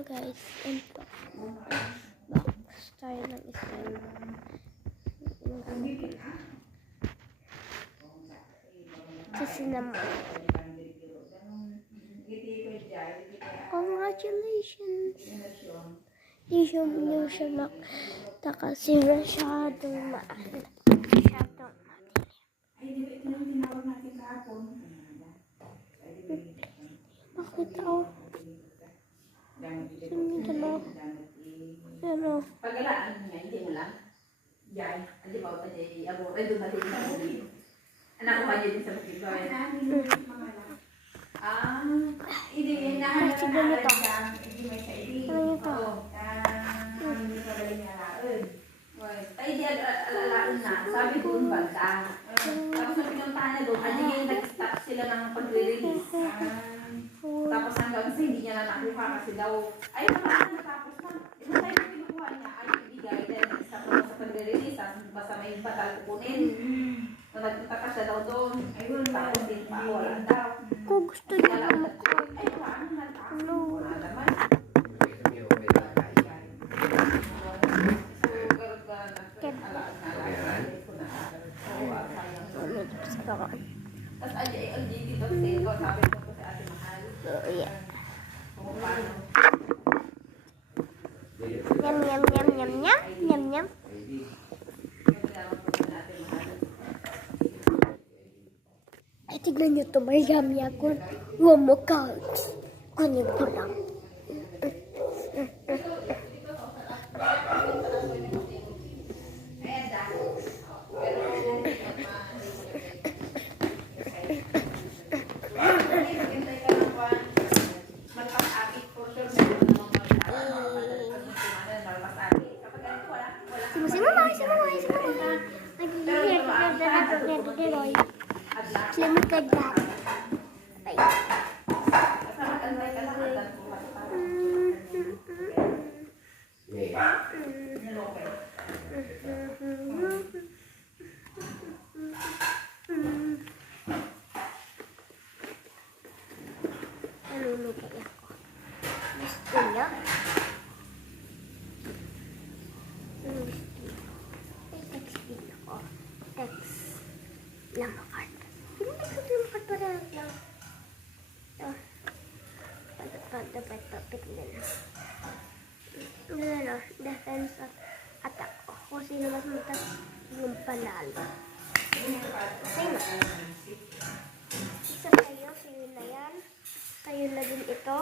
ito guys. Ito. Box tayo ng isa. Kasi naman. Congratulations. Hindi siya magtaka si masyadong maalat. Masyadong makita ko. Ano? Ano? Pagalaan niya, hindi mo lang. Yan. Hindi ba? Hindi abo. Ay, doon natin sa bukid. Anak ko ba din sa bukid? Hindi. Nahanap na lang. Hindi may sa ili. Ano ito? Hindi pa galing niya laon. Ay, di alalaon na. Sabi doon banda. Tapos nung pinuntahan na doon, hindi nag-stop sila ng pag-release. Tapos hanggang sa hindi niya na nakuha kasi daw, ay natapos na. Ito tayo na kinukuha niya, ay ibigay dahil nag-stop na sa pag-release. Basta may batal kukunin. Nung nagpunta ka siya daw doon, ayun, tapos din pa, wala daw. Kung gusto niya na Ay, wala na tapos. ano? Wala naman. Tapos ang dito sa ito, sabi ko sa ate mahal. Yeah. Kung paano. Nyam, nyam, nyam, nyam, nyam, nyam, nyam. Ay, tignan nyo ito. May yummy ako. One more count. Kunin ko lang. Slimmy ka dyan. Ay. Nalulugay ako. Gusto niya? Ay, text din ako. Text lang ako. Hindi ko lang para lang. Pagpapit na lang. Ano, defense attack ko. Kung sino mas matas yung panalo. Sino? Isa kayo na yan. Kayo na din ito.